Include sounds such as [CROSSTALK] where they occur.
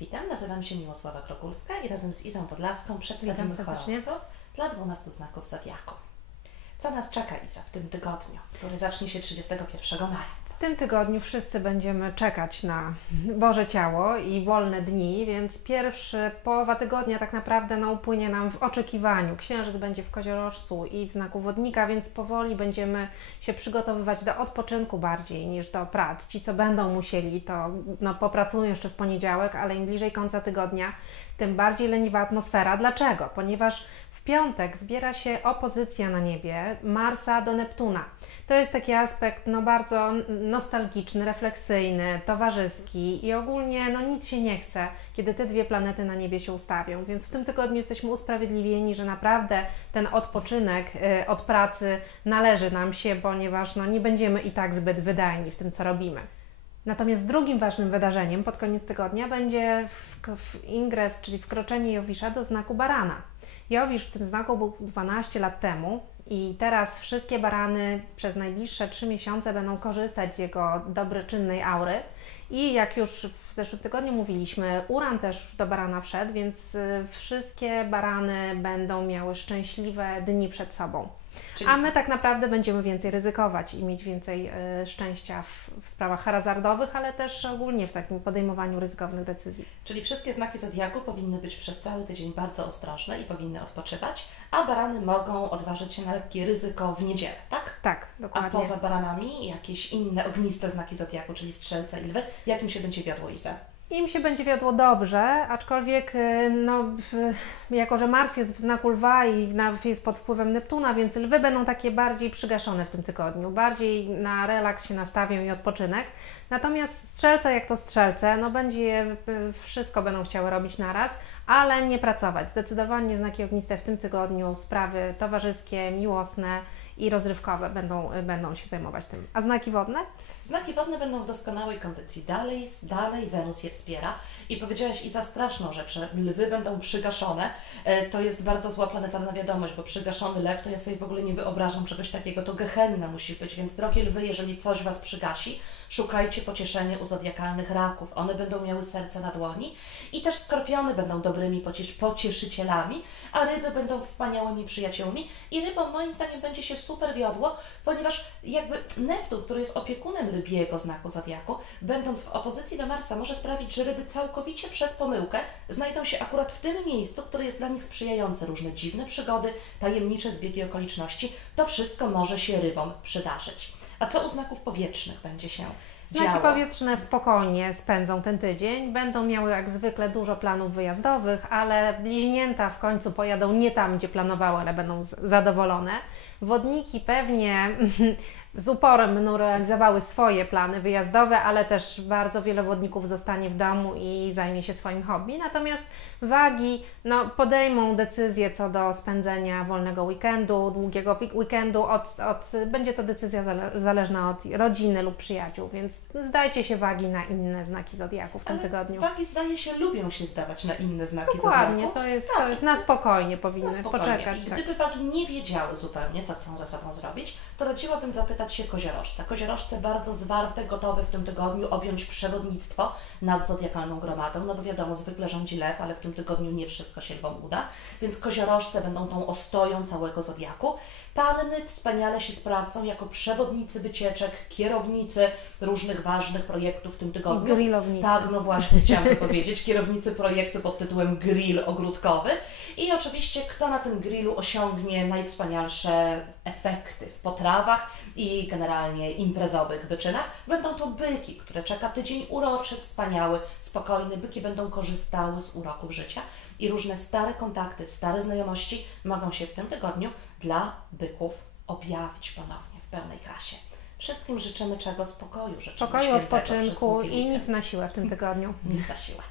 Witam, nazywam się Miłosława Krokulska i razem z Izą Podlaską serdecznie. horoskop dla 12 znaków Zodiaku. Co nas czeka, Iza, w tym tygodniu, który zacznie się 31 maja? W tym tygodniu wszyscy będziemy czekać na Boże Ciało i wolne dni, więc pierwszy połowa tygodnia tak naprawdę no, upłynie nam w oczekiwaniu. Księżyc będzie w koziorożcu i w znaku wodnika, więc powoli będziemy się przygotowywać do odpoczynku bardziej niż do prac. Ci, co będą musieli, to no, popracują jeszcze w poniedziałek, ale im bliżej końca tygodnia, tym bardziej leniwa atmosfera. Dlaczego? Ponieważ piątek zbiera się opozycja na niebie Marsa do Neptuna. To jest taki aspekt no, bardzo nostalgiczny, refleksyjny, towarzyski i ogólnie no, nic się nie chce, kiedy te dwie planety na niebie się ustawią. Więc w tym tygodniu jesteśmy usprawiedliwieni, że naprawdę ten odpoczynek y, od pracy należy nam się, ponieważ no, nie będziemy i tak zbyt wydajni w tym, co robimy. Natomiast drugim ważnym wydarzeniem pod koniec tygodnia będzie w, w ingres, czyli wkroczenie Jowisza do znaku barana. Jowisz w tym znaku był 12 lat temu i teraz wszystkie barany przez najbliższe 3 miesiące będą korzystać z jego dobroczynnej aury. I jak już w zeszłym tygodniu mówiliśmy, Uran też do barana wszedł, więc y, wszystkie barany będą miały szczęśliwe dni przed sobą. Czyli- A my tak naprawdę będziemy więcej ryzykować i mieć więcej y, szczęścia w, w sprawach hazardowych, ale też ogólnie w takim podejmowaniu ryzykownych decyzji. Czyli wszystkie znaki Zodiaku powinny być przez cały tydzień bardzo ostrożne i powinny odpoczywać, a barany mogą odważyć się na lekkie ryzyko w niedzielę, tak? Tak, A dokładnie. poza baranami jakieś inne ogniste znaki Zodiaku, czyli strzelce i lwy, jakim się będzie wiodło Iza? Im się będzie wiodło dobrze, aczkolwiek y, no, jako, że Mars jest w znaku lwa i jest pod wpływem Neptuna, więc lwy będą takie bardziej przygaszone w tym tygodniu, bardziej na relaks się nastawią i odpoczynek. Natomiast strzelce, jak to strzelce, no będzie y, wszystko będą chciały robić naraz, ale nie pracować. Zdecydowanie znaki ogniste w tym tygodniu, sprawy towarzyskie, miłosne i rozrywkowe będą, będą się zajmować tym. A znaki wodne? Znaki wodne będą w doskonałej kondycji. Dalej, dalej Wenus je wspiera. I powiedziałaś i za straszną rzecz, że lwy będą przygaszone. E, To jest bardzo zła planetarna wiadomość, bo przygaszony lew, to ja sobie w ogóle nie wyobrażam czegoś takiego. To gehenna musi być. Więc drogie lwy, jeżeli coś Was przygasi, szukajcie pocieszenia u zodiakalnych raków. One będą miały serce na dłoni. I też skorpiony będą dobrymi pociesz pocieszycielami, a ryby będą wspaniałymi przyjaciółmi. I rybom moim zdaniem będzie się super wiodło, ponieważ jakby Neptun, który jest opiekunem rybiego znaku zodiaku, będąc w opozycji do Marsa, może sprawić, że ryby całkowicie przez pomyłkę znajdą się akurat w tym miejscu, które jest dla nich sprzyjające. Różne dziwne przygody, tajemnicze zbiegi okoliczności. To wszystko może się rybom przydarzyć. A co u znaków powietrznych będzie się Znaki działo? powietrzne spokojnie spędzą ten tydzień. Będą miały jak zwykle dużo planów wyjazdowych, ale bliźnięta w końcu pojadą nie tam, gdzie planowały, ale będą zadowolone. Wodniki pewnie [LAUGHS] z uporem będą realizowały swoje plany wyjazdowe, ale też bardzo wiele wodników zostanie w domu i zajmie się swoim hobby. Natomiast wagi no, podejmą decyzję co do spędzenia wolnego weekendu, długiego weekendu. Od, od, będzie to decyzja zale, zależna od rodziny lub przyjaciół, więc zdajcie się wagi na inne znaki zodiaku w tym Ale tygodniu. Wagi zdaje się lubią się zdawać na inne znaki Dokładnie, zodiaku. to jest, Tak. to jest na spokojnie powinny Na spokojnie. poczekać. I Tak. gdyby wagi nie wiedziały zupełnie, co chcą ze sobą zrobić, to radziłabym zapytać się koziorożce. Koziorożce bardzo zwarte, gotowe w tym tygodniu objąć przewodnictwo nad zodiakalną gromadą, no bo wiadomo, zwykle rządzi lew, ale w tym tygodniu nie wszystko się lwom uda, więc koziorożce będą tą ostoją całego zodiaku. Panny wspaniale się sprawdzą jako przewodnicy wycieczek, kierownicy różnych ważnych projektów w tym tygodniu. grillownicy. Tak, no właśnie, [LAUGHS] chciałam to powiedzieć. Kierownicy projektu pod tytułem Grill Ogródkowy. I oczywiście, kto na tym grillu osiągnie najwspanialsze efekty w potrawach i generalnie imprezowych wyczynach, będą to byki, które czeka tydzień uroczy, wspaniały, spokojny. Byki będą korzystały z uroków życia i różne stare kontakty, stare znajomości mogą się w tym tygodniu dla byków objawić ponownie w pełnej krasie. Wszystkim życzymy czego spokoju, życzymy Spokoju, odpoczynku i nic na siłę w tym tygodniu. Nic na siłę.